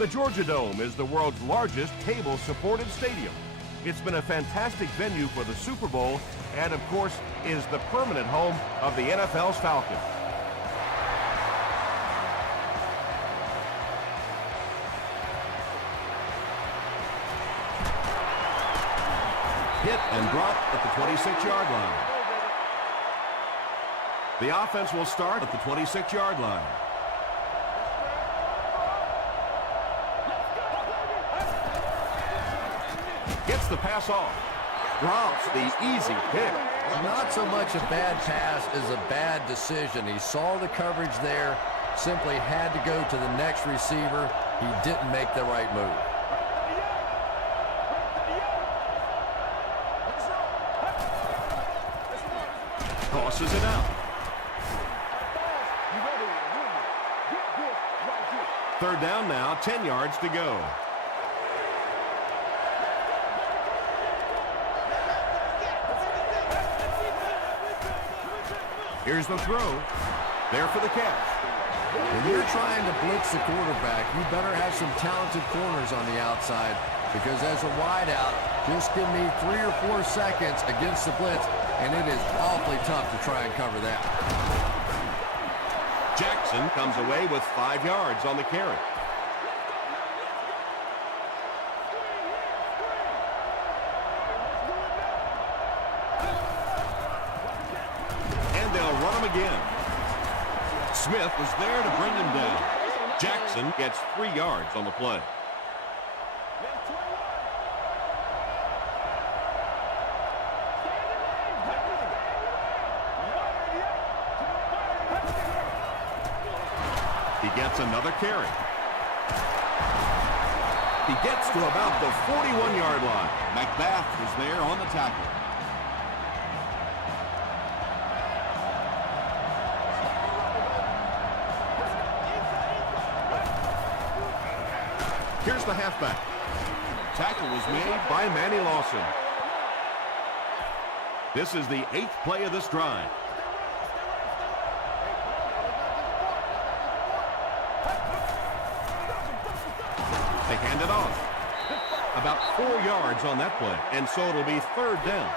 The Georgia Dome is the world's largest cable-supported stadium. It's been a fantastic venue for the Super Bowl and, of course, is the permanent home of the NFL's Falcons. Hit and drop at the 26-yard line. The offense will start at the 26-yard line. Gets the pass off. Drops the easy pick. Not so much a bad pass as a bad decision. He saw the coverage there, simply had to go to the next receiver. He didn't make the right move. Tosses it out. Third down now, 10 yards to go. Here's the throw. There for the catch. When you're trying to blitz the quarterback, you better have some talented corners on the outside, because as a wideout, just give me 3 or 4 seconds against the blitz, and it is awfully tough to try and cover that. Jackson comes away with 5 yards on the carry. And they'll run him again. Smith was there to bring him down. Jackson gets 3 yards on the play. He gets another carry. He gets to about the 41-yard line. McBath is there on the tackle. Here's the halfback. Tackle was made by Manny Lawson. This is the 8th play of this drive. They hand it off. About 4 yards on that play, and so it'll be third down.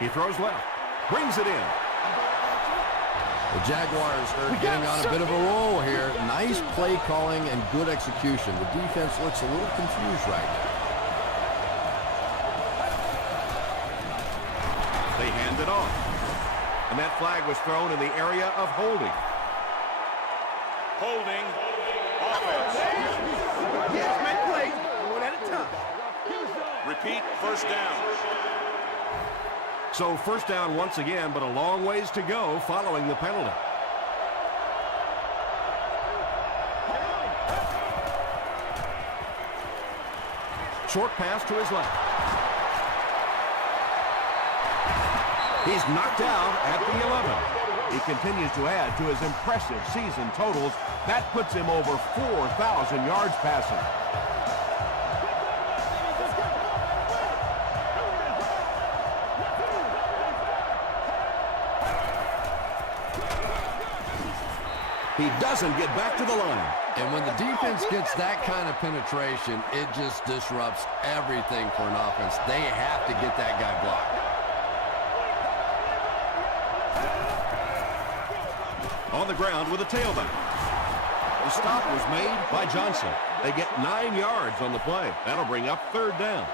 He throws left, brings it in. The Jaguars are getting on a bit of a roll here. Nice play calling and good execution. The defense looks a little confused right now. They hand it off. And that flag was thrown in the area of holding. Holding. Offense. Yes, make plays. One at a time. Repeat, first down. So first down once again, but a long ways to go following the penalty. Short pass to his left. He's knocked out at the 11. He continues to add to his impressive season totals. That puts him over 4,000 yards passing. He doesn't get back to the line. And when the defense gets that kind of penetration, it just disrupts everything for an offense. They have to get that guy blocked. On the ground with a tailback. The stop was made by Johnson. They get 9 yards on the play. That'll bring up third down.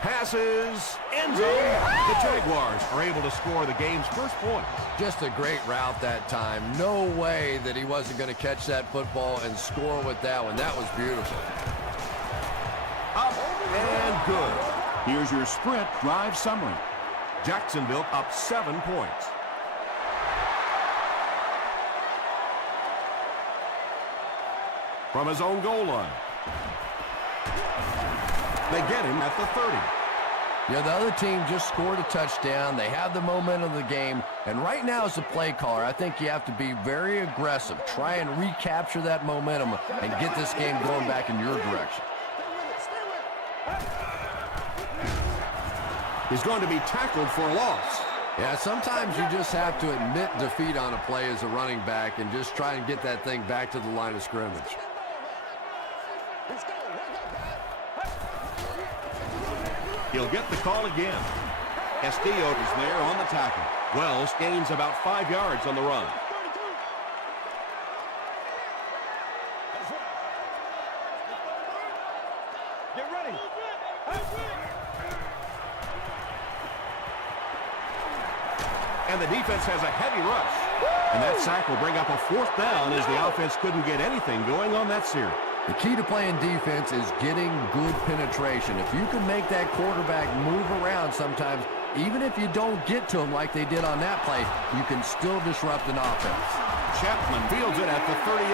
Passes, end zone. The Jaguars are able to score the game's first points. Just a great route that time. No way that he wasn't going to catch that football and score with that one. That was beautiful. Up and good. Here's your sprint drive summary. Jacksonville up 7 points. From his own goal line. They get him at the 30. Yeah, the other team just scored a touchdown. They have the momentum of the game. And right now as a play caller, I think you have to be very aggressive. Try and recapture that momentum and get this game going back in your direction. He's going to be tackled for a loss. Yeah, sometimes you just have to admit defeat on a play as a running back and just try and get that thing back to the line of scrimmage. He'll get the call again. Castillo is there on the tackle. Wells gains about 5 yards on the run. Get ready. And the defense has a heavy rush. And that sack will bring up a 4th down as the offense couldn't get anything going on that series. The key to playing defense is getting good penetration. If you can make that quarterback move around sometimes, even if you don't get to him like they did on that play, you can still disrupt an offense. Chapman fields it at the 38.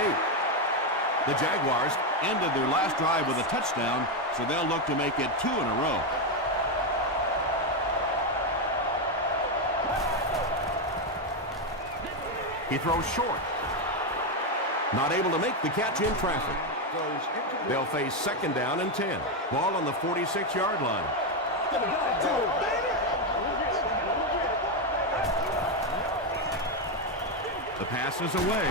The Jaguars ended their last drive with a touchdown, so they'll look to make it 2 in a row. He throws short. Not able to make the catch in traffic. They'll face 2nd down and 10. Ball on the 46-yard line. The pass is away.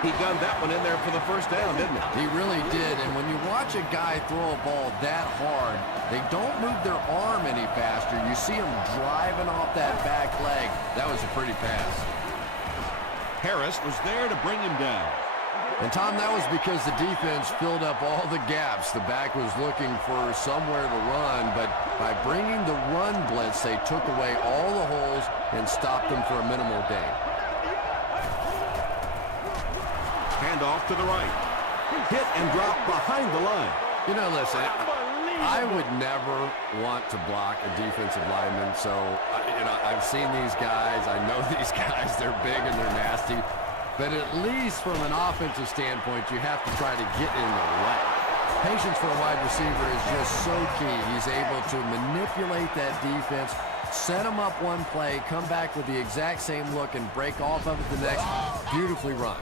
He gunned that one in there for the 1st down, didn't he? He really did, and when you watch a guy throw a ball that hard, they don't move their arm any faster. You see him driving off that back leg. That was a pretty pass. Harris was there to bring him down. And, Tom, that was because the defense filled up all the gaps. The back was looking for somewhere to run, but by bringing the run blitz, they took away all the holes and stopped them for a minimal gain. Handoff to the right. Hit and drop behind the line. You know, listen, I would never want to block a defensive lineman, so, I've seen these guys. I know these guys. They're big and they're nasty. But at least from an offensive standpoint, you have to try to get in the way. Patience for a wide receiver is just so key. He's able to manipulate that defense, set them up one play, come back with the exact same look, and break off of it the next. Beautifully run.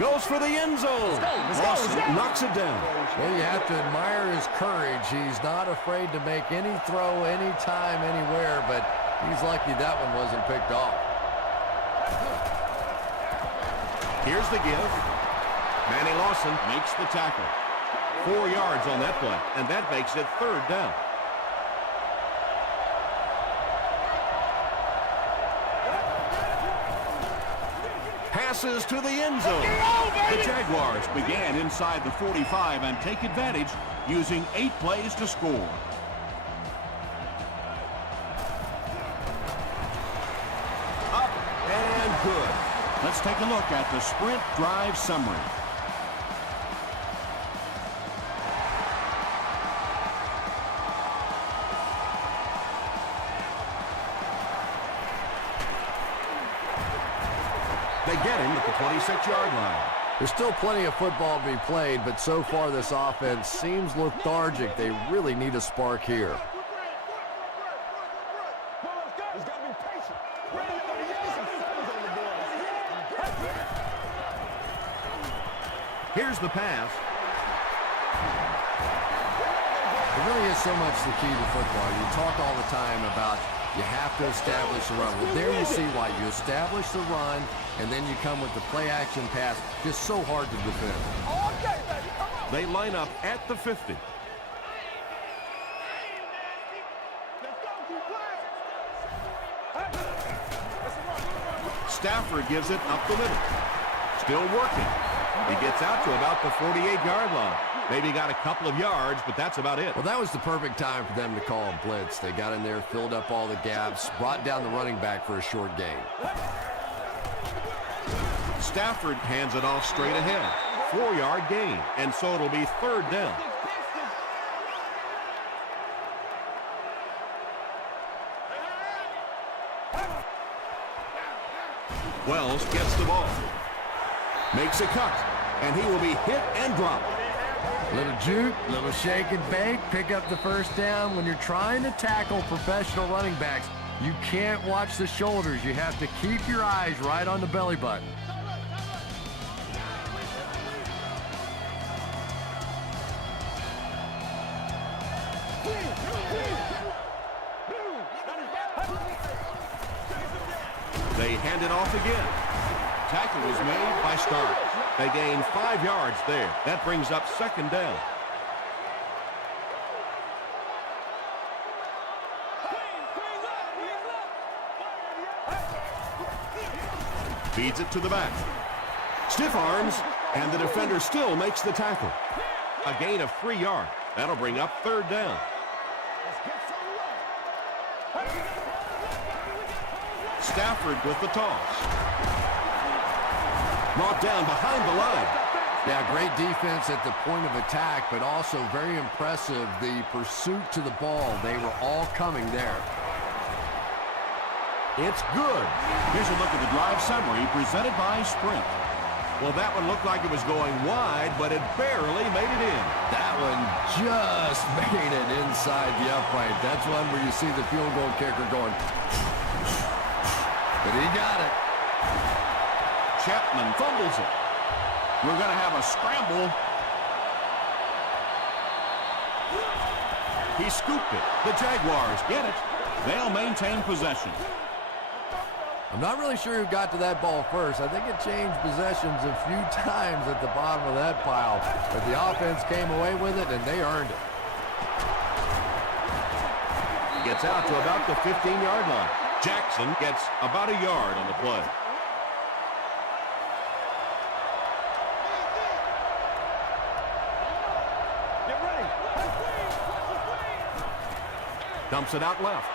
Goes for the end zone. Lawson knocks it down. Well, you have to admire his courage. He's not afraid to make any throw, anytime, anywhere, but he's lucky that one wasn't picked off. Here's the give. Manny Lawson Makes the tackle. 4 yards on that play, and that makes it 3rd down. Passes to the end zone. The Jaguars began inside the 45 and take advantage using 8 plays to score. Up and good. Let's take a look at the sprint drive summary. They get him at the 26-yard line. There's still plenty of football to be played, but so far this offense seems lethargic. They really need a spark here. Here's the pass. It really is so much the key to football. You talk all the time about you have to establish the run. Well, there you see why. You establish the run, and then you come with the play-action pass. Just so hard to defend. They line up at the 50. Stafford gives it up the middle. Still working. He gets out to about the 48-yard line. Maybe got a couple of yards, but that's about it. Well, that was the perfect time for them to call a blitz. They got in there, filled up all the gaps, brought down the running back for a short gain. Stafford hands it off straight ahead. 4-yard gain, and so it'll be 3rd down. Wells gets the ball. Makes a cut. And he will be hit and dropped. Little juke, little shake and bake, pick up the first down. When you're trying to tackle professional running backs, you can't watch the shoulders. You have to keep your eyes right on the belly button. They hand it off again. Tackle was made by Stark. They gain 5 yards there. That brings up second down. Feeds it to the back. Stiff arms, and the defender still makes the tackle. A gain of 3 yards. That'll bring up third down. Stafford with the toss. Brought down behind the line. Yeah, great defense at the point of attack, but also very impressive, the pursuit to the ball. They were all coming there. It's good. Here's a look at the drive summary presented by Sprint. Well, that one looked like it was going wide, but it barely made it in. That one just made it inside the upright. That's one where you see the field goal kicker going. But he got it. Chapman fumbles it. We're going to have a scramble. He scooped it. The Jaguars get it. They'll maintain possession. I'm not really sure who got to that ball first. I think it changed possessions a few times at the bottom of that pile. But the offense came away with it, and they earned it. Gets out to about the 15-yard line. Jackson gets about a yard on the play. Get ready. Dumps it out left.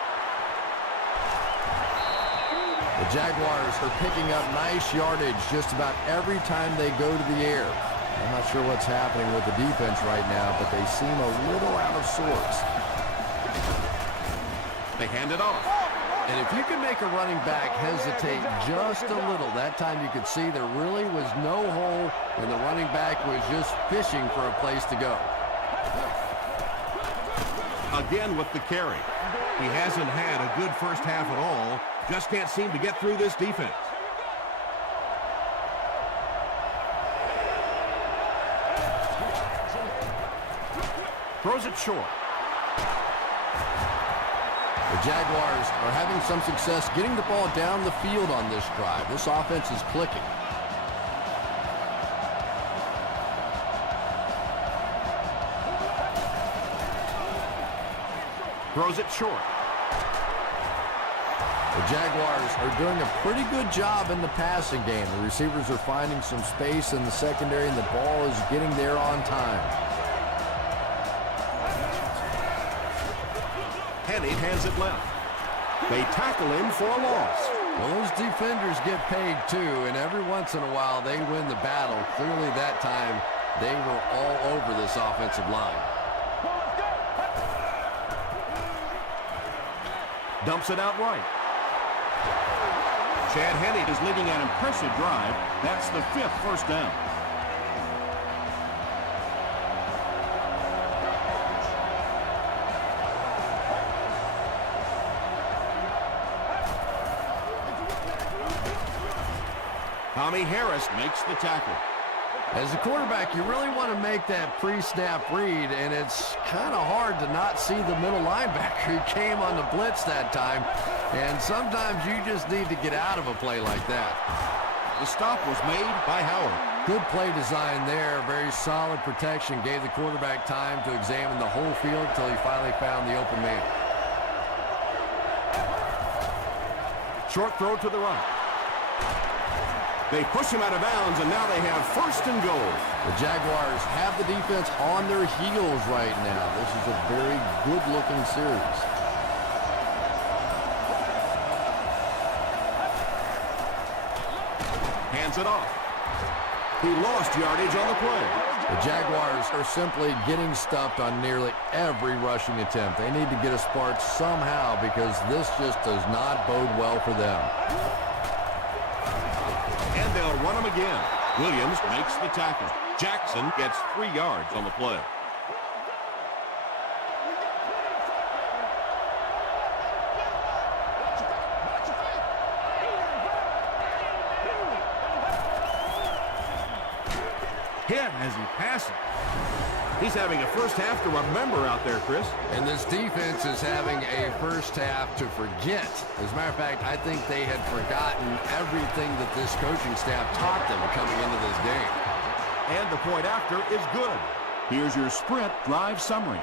The Jaguars are picking up nice yardage just about every time they go to the air. I'm not sure what's happening with the defense right now, but they seem a little out of sorts. They hand it off. And if you can make a running back hesitate just a little, that time you could see there really was no hole, and the running back was just fishing for a place to go. Again with the carry. He hasn't had a good first half at all. Just can't seem to get through this defense. Throws it short. The Jaguars are having some success getting the ball down the field on this drive. This offense is clicking. Throws it short. The Jaguars are doing a pretty good job in the passing game. The receivers are finding some space in the secondary, and the ball is getting there on time. Henny hands it left. They tackle him for a loss. Well, those defenders get paid too, and every once in a while they win the battle. Clearly that time they were all over this offensive line. Dumps it out right. Chad Henne is leading an impressive drive. That's the 5th first down. Tommy Harris makes the tackle. As a quarterback, you really want to make that pre-snap read, and it's kind of hard to not see the middle linebacker. He came on the blitz that time, and sometimes you just need to get out of a play like that. The stop was made by Howard. Good play design there. Very solid protection. Gave the quarterback time to examine the whole field until he finally found the open man. Short throw to the right. They push him out of bounds, and now they have 1st and goal. The Jaguars have the defense on their heels right now. This is a very good-looking series. Hands it off. He lost yardage on the play. The Jaguars are simply getting stuffed on nearly every rushing attempt. They need to get a spark somehow because this just does not bode well for them. And they'll run him again. Williams makes the tackle. Jackson gets 3 yards on the play. Hit as he passes. He's having a first half to remember out there, Chris. And this defense is having a first half to forget. As a matter of fact, I think they had forgotten everything that this coaching staff taught them coming into this game. And the point after is good. Here's your sprint drive summary.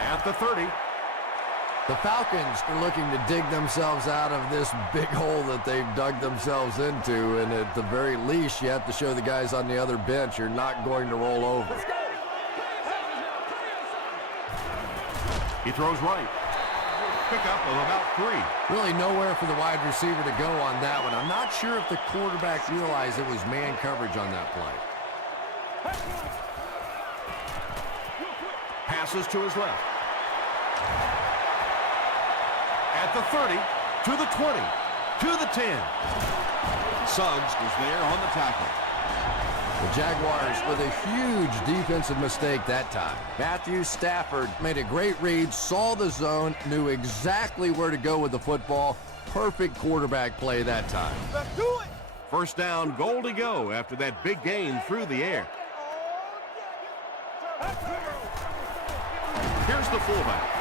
At the 30. The Falcons are looking to dig themselves out of this big hole that they've dug themselves into, and at the very least, you have to show the guys on the other bench you're not going to roll over. He throws right. Pickup of about 3. Really nowhere for the wide receiver to go on that one. I'm not sure if the quarterback realized it was man coverage on that play. Passes to his left. At the 30, to the 20, to the 10. Suggs is there on the tackle. The Jaguars with a huge defensive mistake that time. Matthew Stafford made a great read, saw the zone, knew exactly where to go with the football. Perfect quarterback play that time. Let's do it. First down, goal to go after that big gain through the air. Here's the fullback.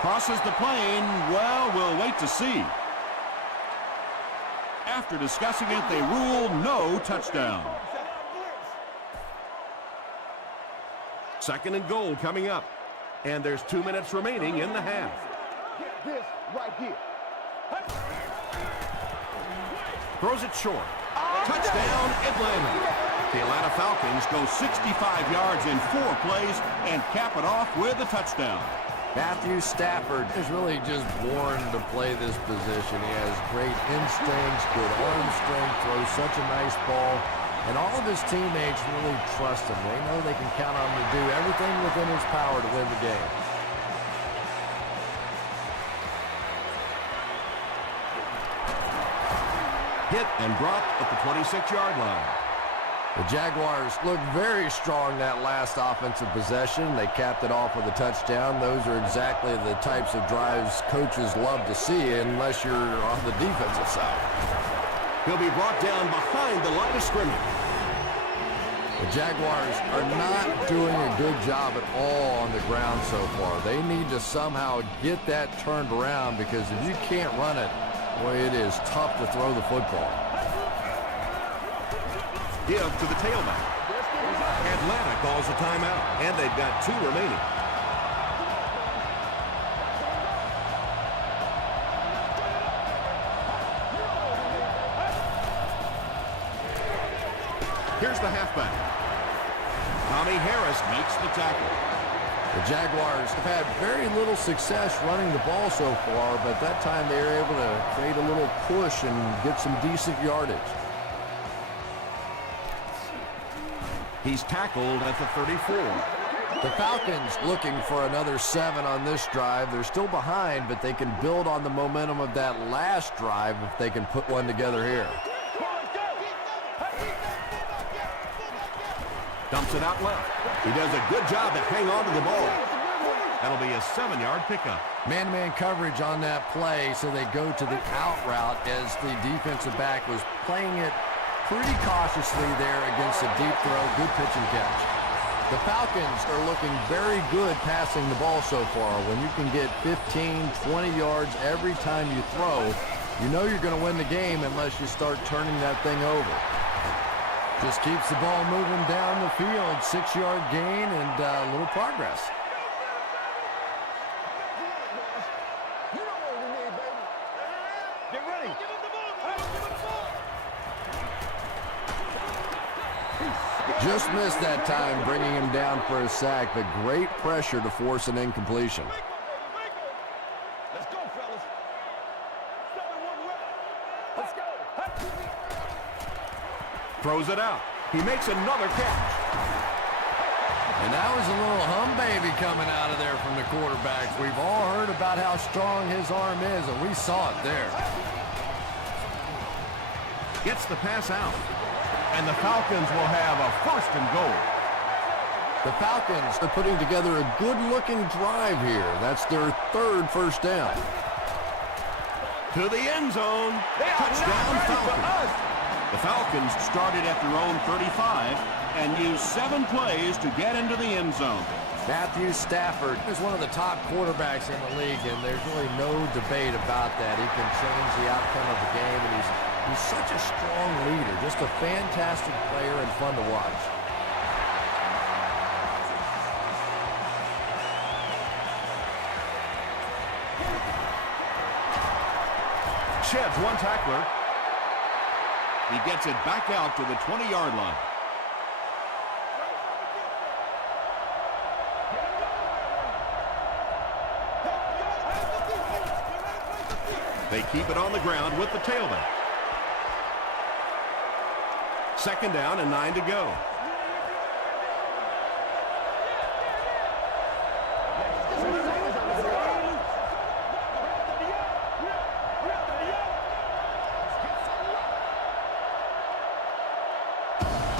Crosses the plane. Well, we'll wait to see. After discussing it, they rule no touchdown. Second and goal coming up. And there's 2 minutes remaining in the half. Get this right here. Throws it short. Touchdown, Atlanta. The Atlanta Falcons go 65 yards in 4 plays and cap it off with a touchdown. Matthew Stafford is really just born to play this position. He has great instincts, good arm strength, throws such a nice ball. And all of his teammates really trust him. They know they can count on him to do everything within his power to win the game. Hit and dropped at the 26-yard line. The Jaguars look very strong that last offensive possession. They capped it off with a touchdown. Those are exactly the types of drives coaches love to see unless you're on the defensive side. He'll be brought down behind the line of scrimmage. The Jaguars are not doing a good job at all on the ground so far. They need to somehow get that turned around because if you can't run it, boy, it is tough to throw the football. Give to the tailback. Atlanta calls a timeout, and they've got 2 remaining. Here's the halfback. Tommy Harris makes the tackle. The Jaguars have had very little success running the ball so far, but that time they were able to create a little push and get some decent yardage. He's tackled at the 34. The Falcons looking for another 7 on this drive. They're still behind, but they can build on the momentum of that last drive if they can put one together here. Dumps it out left. He does a good job to hang on to the ball. That'll be a 7-yard pickup. Man-to-man coverage on that play, so they go to the out route as the defensive back was playing it pretty cautiously there against a deep throw. Good pitch and catch. The Falcons are looking very good passing the ball so far. When you can get 15, 20 yards every time you throw, you know you're going to win the game unless you start turning that thing over. Just keeps the ball moving down the field. 6-yard gain and a little progress. Get ready. Just missed that time, bringing him down for a sack, but great pressure to force an incompletion. Let's go, fellas. 7-1 rep. Let's go. Throws it out. He makes another catch. And that was a little hum baby coming out of there from the quarterbacks. We've all heard about how strong his arm is, and we saw it there. Gets the pass out. And the Falcons will have a 1st and goal. The Falcons are putting together a good-looking drive here. That's their 3rd first down. To the end zone. Touchdown Falcons. The Falcons started at their own 35 and used 7 plays to get into the end zone. Matthew Stafford is one of the top quarterbacks in the league, and there's really no debate about that. He can change the outcome of the game, and he's such a strong leader, just a fantastic player and fun to watch. Sheds one tackler. He gets it back out to the 20-yard line. They keep it on the ground with the tailback. 2nd down and 9 to go.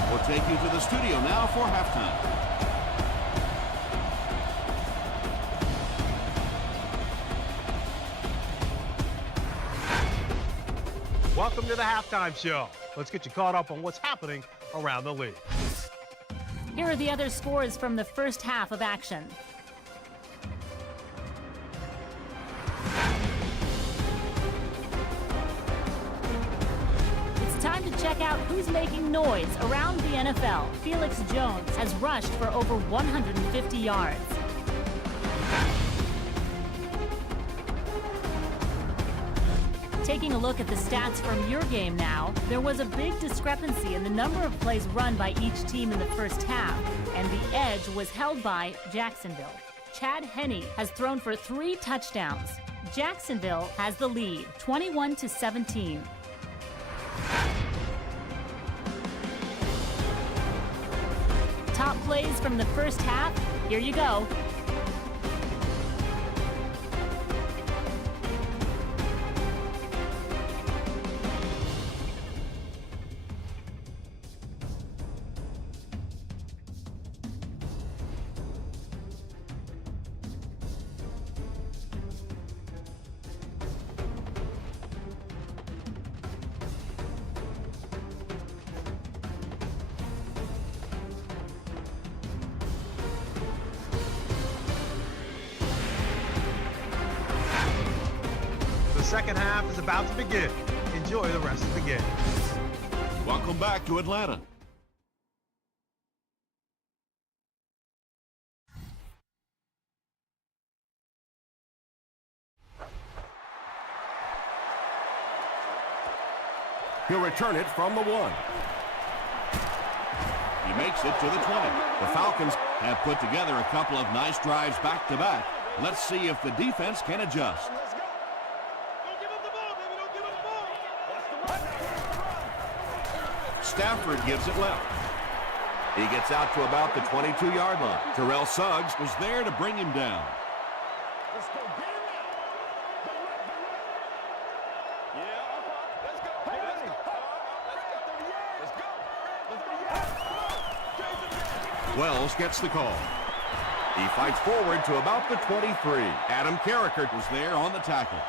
We'll take you to the studio now for halftime. Welcome to the Halftime Show. Let's get you caught up on what's happening around the league. Here are the other scores from the first half of action. It's time to check out who's making noise around the NFL. Felix Jones has rushed for over 150 yards. Taking a look at the stats from your game now, there was a big discrepancy in the number of plays run by each team in the first half, and the edge was held by Jacksonville. Chad Henne has thrown for 3 touchdowns. Jacksonville has the lead, 21-17. Top plays from the first half, here you go. The second half is about to begin. Enjoy the rest of the game. Welcome back to Atlanta. He'll return it from the 1. He makes it to the 20. The Falcons have put together a couple of nice drives back-to-back. Let's see if the defense can adjust. Stafford gives it left. He gets out to about the 22-yard line. Terrell Suggs was there to bring him down. Wells gets the call. He fights forward to about the 23. Adam Carricker was there on the tackle.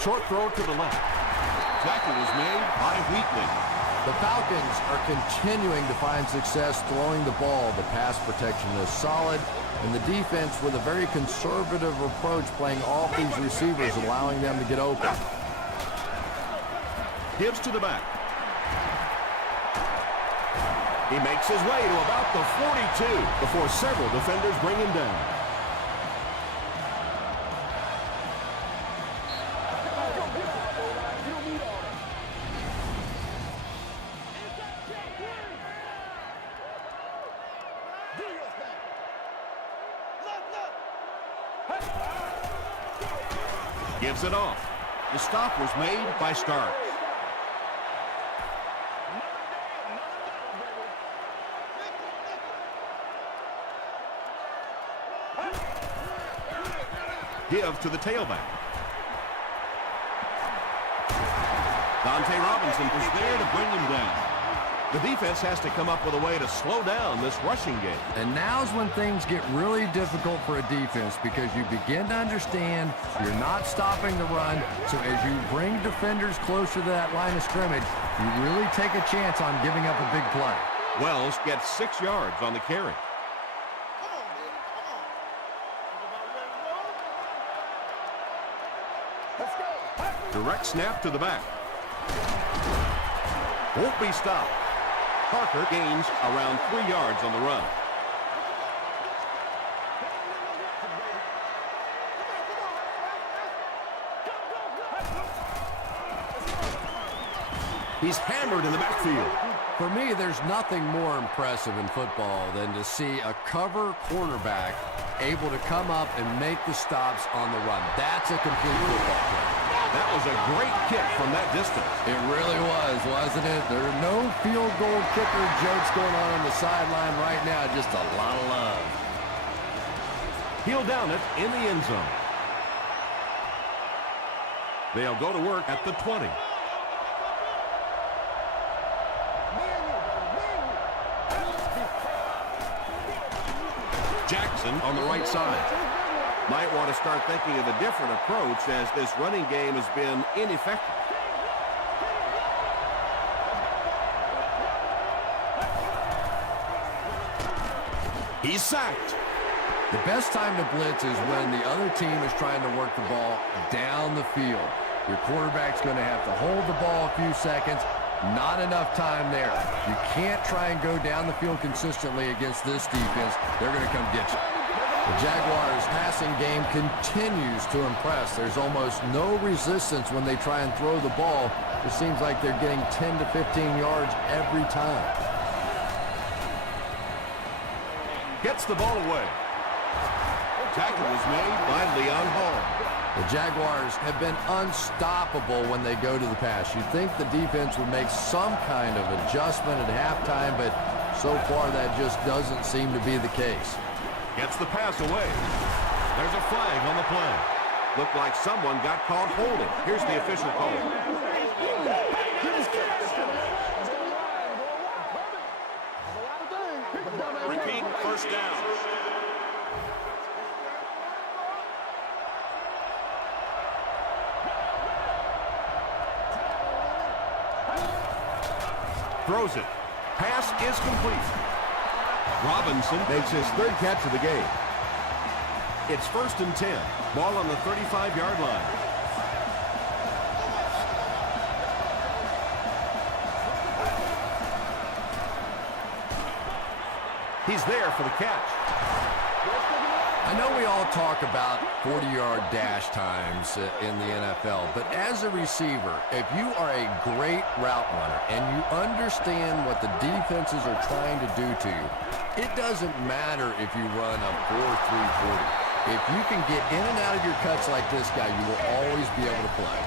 Short throw to the left. Tackle was made by Wheatley. The Falcons are continuing to find success throwing the ball. The pass protection is solid, and the defense with a very conservative approach playing off these receivers, allowing them to get open. Gives to the back. He makes his way to about the 42 before several defenders bring him down. Gives it off. The stop was made by Starks. Give to the tailback. Dante Robinson was there to bring him down. The defense has to come up with a way to slow down this rushing game. And now's when things get really difficult for a defense because you begin to understand you're not stopping the run. So as you bring defenders closer to that line of scrimmage, you really take a chance on giving up a big play. Wells gets 6 yards on the carry. Direct snap to the back. Won't be stopped. Parker gains around 3 yards on the run. He's hammered in the backfield. For me, there's nothing more impressive in football than to see a cover cornerback able to come up and make the stops on the run. That's a complete football play. That was a great kick from that distance. It really was, wasn't it? There are no field goal kicker jokes going on the sideline right now. Just a lot of love. He'll down it in the end zone. They'll go to work at the 20. Jackson on the right side. Might want to start thinking of a different approach as this running game has been ineffective. He's sacked. The best time to blitz is when the other team is trying to work the ball down the field. Your quarterback's going to have to hold the ball a few seconds. Not enough time there. You can't try and go down the field consistently against this defense. They're going to come get you. The Jaguars' passing game continues to impress. There's almost no resistance when they try and throw the ball. It seems like they're getting 10 to 15 yards every time. Gets the ball away. Tackle was made by Leon Hall. The Jaguars have been unstoppable when they go to the pass. You'd think the defense would make some kind of adjustment at halftime, but so far that just doesn't seem to be the case. Gets the pass away. There's a flag on the play. Looked like someone got called holding. Here's the official call. Repeat, first down. Throws it. Pass is complete. Robinson makes his 3rd catch of the game. It's 1st and 10. Ball on the 35-yard line. He's there for the catch. I know we all talk about 40-yard dash times in the NFL, but as a receiver, if you are a great route runner and you understand what the defenses are trying to do to you, it doesn't matter if you run a 4.340. If you can get in and out of your cuts like this guy, you will always be able to play.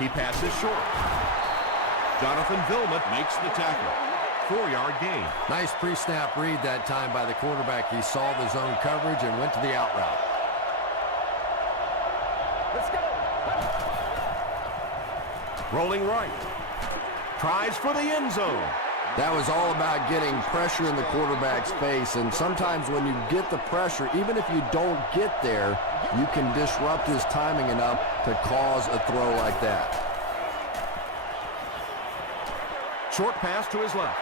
He passes short. Jonathan Vilmet makes the tackle. 4-yard gain. Nice pre-snap read that time by the quarterback. He saw the zone coverage and went to the out route. Let's go. Rolling right. Tries for the end zone. That was all about getting pressure in the quarterback's face, and sometimes when you get the pressure, even if you don't get there, you can disrupt his timing enough to cause a throw like that. Short pass to his left.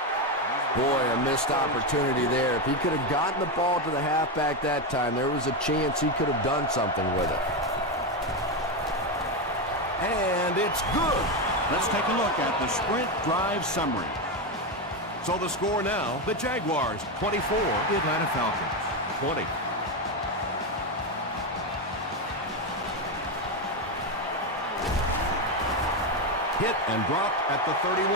Boy, a missed opportunity there. If he could have gotten the ball to the halfback that time, there was a chance he could have done something with it. And it's good. Let's take a look at the sprint drive summary. So the score now, the Jaguars 24, the Atlanta Falcons 20. Hit and dropped at the 31.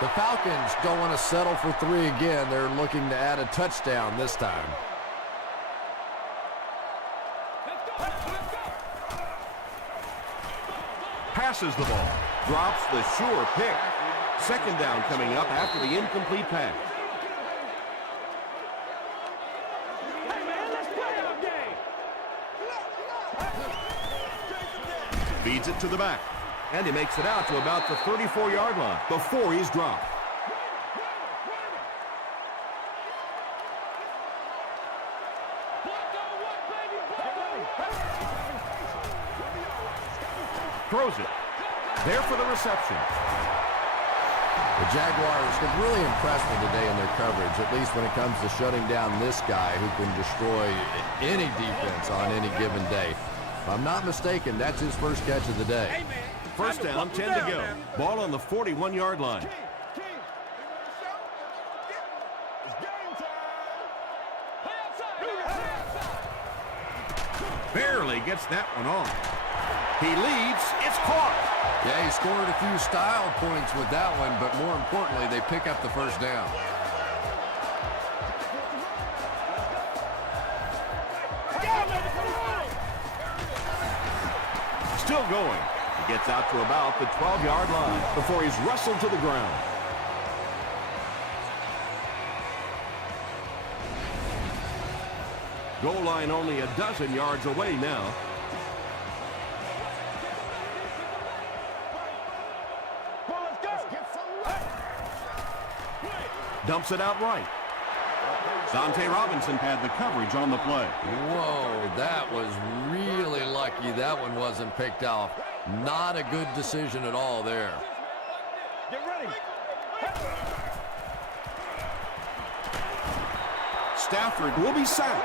The Falcons don't want to settle for 3 again. They're looking to add a touchdown this time. Passes the ball. Drops the sure pick. Second down coming up after the incomplete pass. Feeds it to the back. And he makes it out to about the 34-yard line Before he's dropped. Throws it. There for the reception. The Jaguars have really impressed me today in their coverage, at least when it comes to shutting down this guy who can destroy any defense on any given day. If I'm not mistaken, that's his first catch of the day. First down, 10 to go. Ball on the 41-yard line. Barely gets that one off. He leads. It's caught. Yeah, he scored a few style points with that one, but more importantly, they pick up the first down. Still going. He gets out to about the 12-yard line Before he's wrestled to the ground. Goal line only a dozen yards away now. Dumps it out right. Dante Robinson had the coverage on the play. Whoa, that was really lucky that one wasn't picked off. Not a good decision at all there. Get ready. Stafford will be sacked.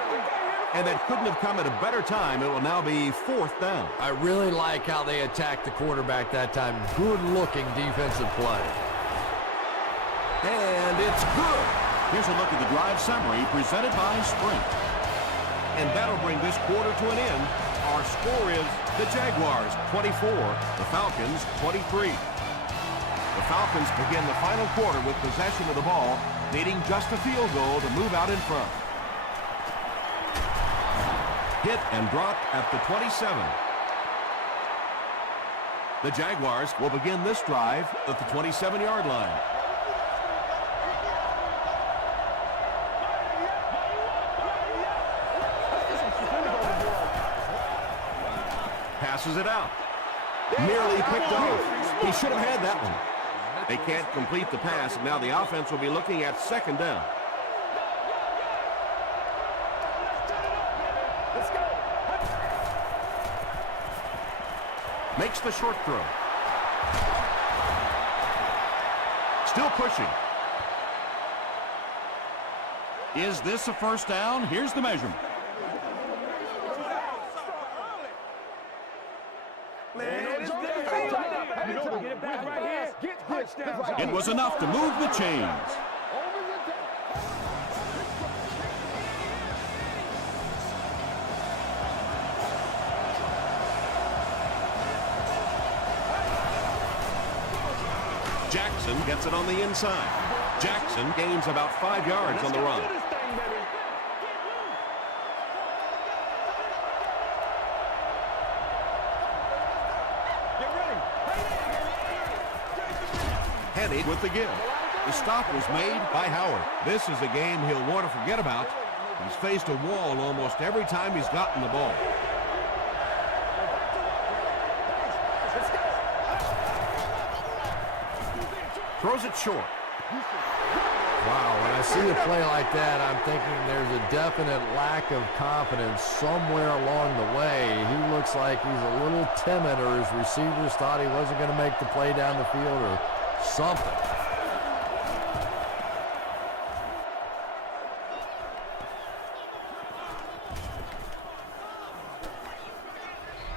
And that couldn't have come at a better time. It will now be 4th down. I really like how they attacked the quarterback that time. Good-looking defensive play. And it's good. Here's a look at the drive summary presented by Sprint. And that'll bring this quarter to an end. Our score is the Jaguars 24, the Falcons 23. The Falcons begin the final quarter with possession of the ball, needing just a field goal to move out in front. Hit and dropped at the 27. The Jaguars will begin this drive at the 27-yard line. Passes it out. Nearly picked off. He should have had that one. They can't complete the pass, and now the offense will be looking at 2nd down. Makes the short throw. Still pushing. Is this a first down? Here's the measurement. It was enough to move the chains. Jackson gets it on the inside. Jackson gains about 5 yards on the run. Henny with the give. The stop was made by Howard. This is a game he'll want to forget about. He's faced a wall almost every time he's gotten the ball. Throws it short. Wow, when I see a play like that, I'm thinking there's a definite lack of confidence somewhere along the way. He looks like he's a little timid, or his receivers thought he wasn't going to make the play down the field or something.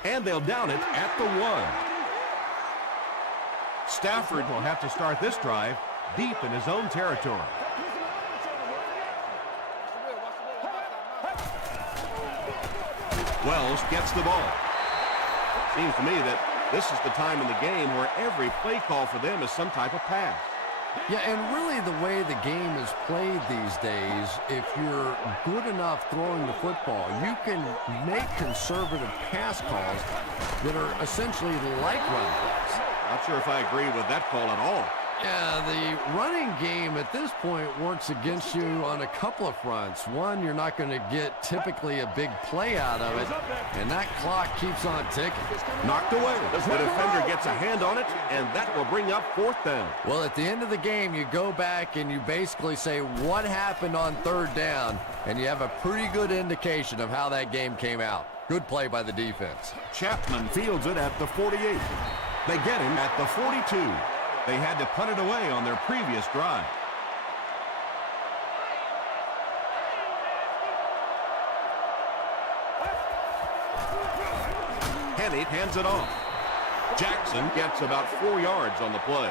And they'll down it at the 1. Stafford will have to start this drive deep in his own territory. Wells gets the ball. Seems to me that this is the time in the game where every play call for them is some type of pass. Yeah, and really the way the game is played these days, if you're good enough throwing the football, you can make conservative pass calls that are essentially like run plays. Not sure if I agree with that call at all. Yeah, the running game at this point works against you on a couple of fronts. One, you're not going to get typically a big play out of it, and that clock keeps on ticking. Knocked away. The defender gets a hand on it, and that will bring up 4th down. Well, at the end of the game, you go back and you basically say what happened on 3rd down, and you have a pretty good indication of how that game came out. Good play by the defense. Chapman fields it at the 48. They get him at the 42. They had to punt it away on their previous drive. Henney hands it off. Jackson gets about 4 yards on the play.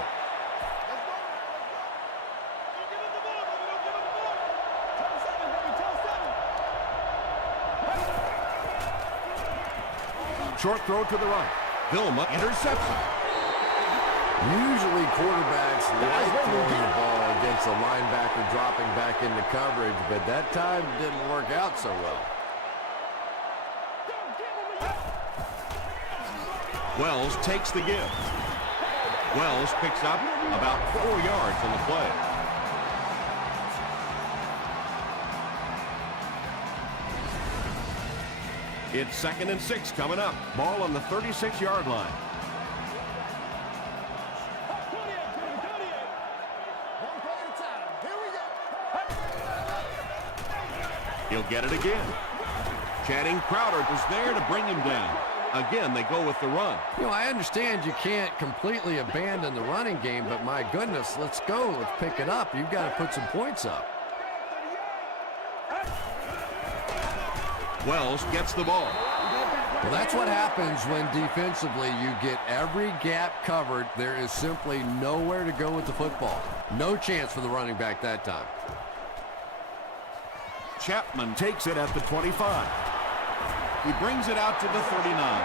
Short throw to the right. Vilma intercepts it. Usually quarterbacks like throwing the ball against a linebacker dropping back into coverage, but that time didn't work out so well. Wells takes the give. Wells picks up about 4 yards on the play. It's 2nd and 6 coming up. Ball on the 36-yard line. He'll get it again. Channing Crowder was there to bring him down. Again, they go with the run. You know, I understand you can't completely abandon the running game, but my goodness, let's go. Let's pick it up. You've got to put some points up. Wells gets the ball. Well, that's what happens when defensively you get every gap covered. There is simply nowhere to go with the football. No chance for the running back that time. Chapman takes it at the 25. He brings it out to the 39.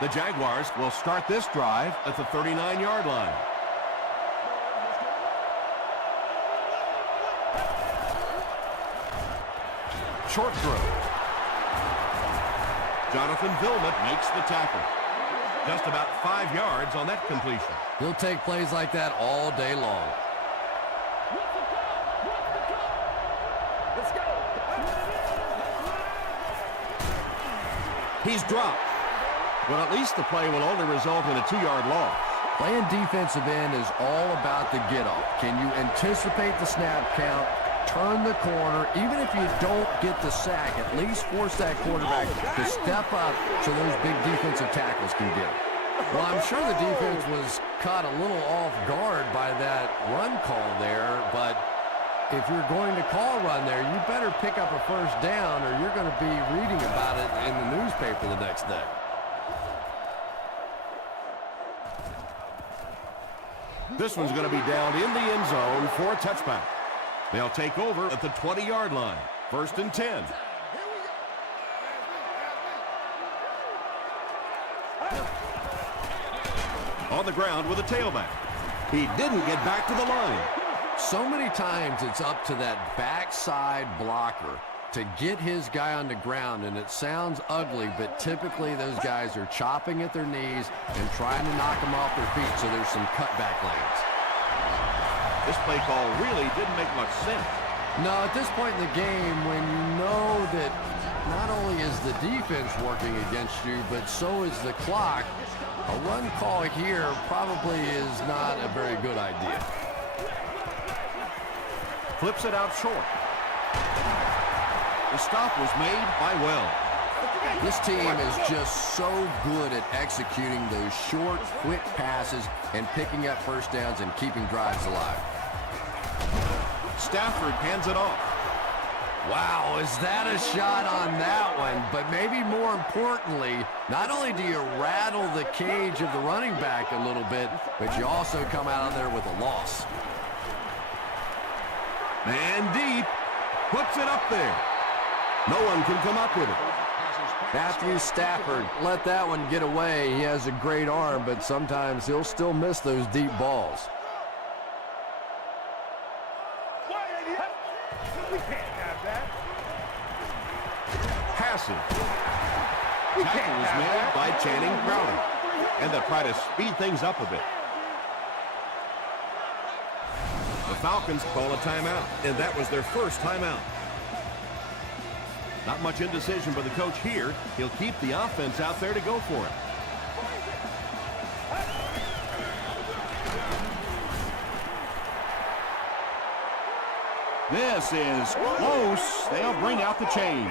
The Jaguars will start this drive at the 39-yard line. Short throw. Jonathan Vilma makes the tackle. Just about 5 yards on that completion. He'll take plays like that all day long. He's dropped. But at least the play will only result in a 2-yard loss. Playing defensive end is all about the get-off. Can you anticipate the snap count, turn the corner, even if you don't get the sack, at least force that quarterback to step up so those big defensive tackles can get it. Well, I'm sure the defense was caught a little off guard by that run call there, but if you're going to call run there, you better pick up a 1st down or you're going to be reading about it in the newspaper the next day. This one's going to be down in the end zone for a touchback. They'll take over at the 20-yard line. 1st and 10. On the ground with a tailback. He didn't get back to the line. So many times it's up to that backside blocker to get his guy on the ground, and it sounds ugly, but typically those guys are chopping at their knees and trying to knock them off their feet, so there's some cutback lanes. This play call really didn't make much sense. No, at this point in the game, when you know that not only is the defense working against you, but so is the clock, a run call here probably is not a very good idea. Flips it out short. The stop was made by Wells. This team is just so good at executing those short, quick passes and picking up 1st downs and keeping drives alive. Stafford hands it off. Wow, is that a shot on that one? But maybe more importantly, not only do you rattle the cage of the running back a little bit, but you also come out of there with a loss. Man deep. Puts it up there. No one can come up with it. Matthew Stafford let that one get away. He has a great arm, but sometimes he'll still miss those deep balls. We can't have that. Passes. Tackle was made by Channing Crowder. And they'll try to speed things up a bit. The Falcons call a timeout, and that was their first timeout. Not much indecision by the coach here. He'll keep the offense out there to go for it. This is close. They'll bring out the chains.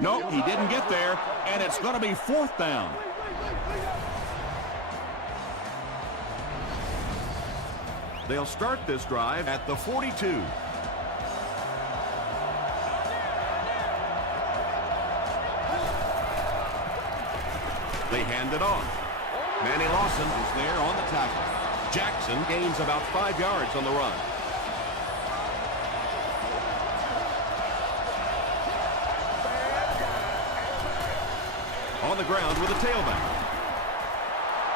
Nope, he didn't get there, and it's going to be 4th down. They'll start this drive at the 42. They hand it off. Manny Lawson is there on the tackle. Jackson gains about 5 yards on the run. On the ground with a tailback.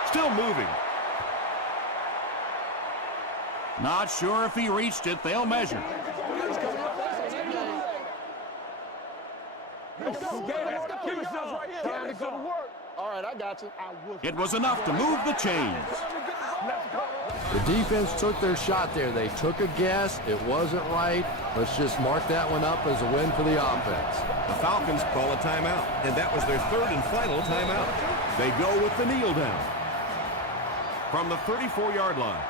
Still moving. Not sure if he reached it. They'll measure. All right, I got you. It was enough to move the chains. The defense took their shot there. They took a guess. It wasn't right. Let's just mark that one up as a win for the offense. The Falcons call a timeout, and that was their 3rd and final timeout. They go with the kneel down. From the 34-yard line.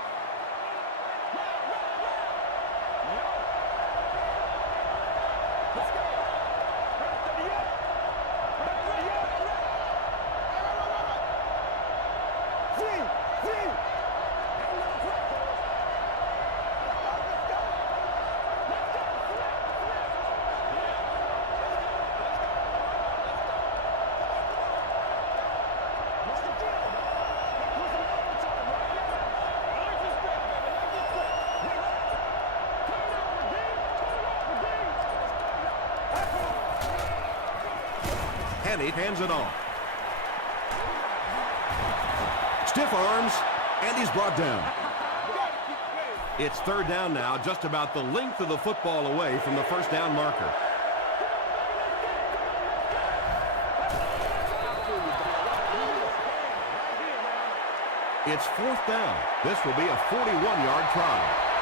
Henny hands it off. Stiff arms, and he's brought down. It's 3rd down now, just about the length of the football away from the first down marker. It's 4th down. This will be a 41-yard try.